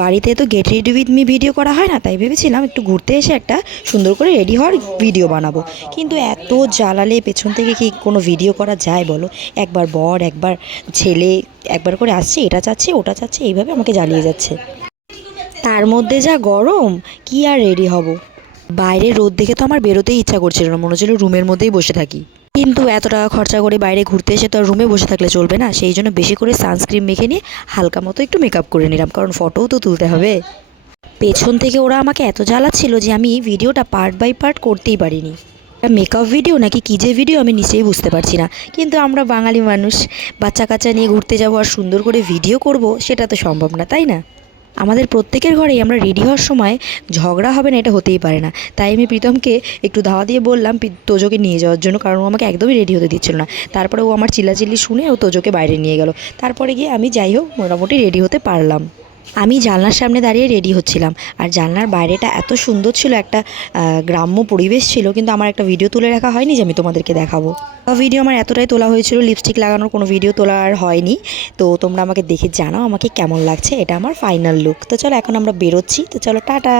বাড়িতে তো get ready with me video করা হয় না, তাই ভেবেছিলাম একটু ঘুরতে এসে একটা সুন্দর করে রেডি হওয়ার ভিডিও বানাবো। কিন্তু এত জ্বালালে পেছন থেকে কি কোনো ভিডিও করা যায় বলো? একবার বর, একবার ছেলে, একবার করে আসছে, এটা চাচ্ছে ওটা চাচ্ছে, এইভাবে আমাকে জ্বালিয়ে যাচ্ছে। তার মধ্যে যা গরম, কি আর রেডি হব। বাইরে রোদ দেখে তো আমার বেরোতেই ইচ্ছা করছিল না, মনে হচ্ছিল রুমের মধ্যেই বসে থাকি। কিন্তু এত টাকা খরচা করে বাইরে ঘুরতে এসে তো আর রুমে বসে থাকলে চলবে না, সেই জন্য বেশি করে সানস্ক্রিন মেখে নিয়ে হালকা মতো একটু মেকআপ করে নিলাম, কারণ ফটোও তো তুলতে হবে। পেছন থেকে ওরা আমাকে এত জ্বালাচ্ছিল যে আমি ভিডিওটা পার্ট বাই পার্ট করতেই পারিনি। মেকআপ ভিডিও নাকি কী যে ভিডিও আমি নিজেই বুঝতে পারছি না। কিন্তু আমরা বাঙালি মানুষ, বাচ্চা কাচ্চা নিয়ে ঘুরতে যাবো আর সুন্দর করে ভিডিও করব, সেটা তো সম্ভব না, তাই না? আমাদের প্রত্যেকের ঘরেই আমরা রেডি হওয়ার সময় ঝগড়া হবে না, এটা হতেই পারে না। তাই আমি প্রীতমকে একটু ধাওয়া দিয়ে বললাম তোজোকে নিয়ে যাওয়ার জন্য, কারণ ও আমাকে একদমই রেডি হতে দিচ্ছিল না। তারপরে ও আমার চিল্লাচিল্লি শুনে ও তোজোকে বাইরে নিয়ে গেল। তারপরে গিয়ে আমি যাই হোক মোটামুটি রেডি হতে পারলাম। আমি জানলার সামনে দাঁড়িয়ে রেডি হচ্ছিলাম, আর জানলার বাইরেটা এত সুন্দর ছিল, একটা গ্রাম্য পরিবেশ ছিল। কিন্তু আমার একটা ভিডিও তুলে রাখা হয়নি যে আমি তোমাদেরকে দেখাবো। ভিডিও আমার এতটাই তোলা হয়েছিল, লিপস্টিক লাগানোর কোনো ভিডিও তোলা আর হয়নি। তো তোমরা আমাকে দেখে জানাও আমাকে কেমন লাগছে। এটা আমার ফাইনাল লুক। তো চলো এখন আমরা বেরোচ্ছি, তো চলো টাটা।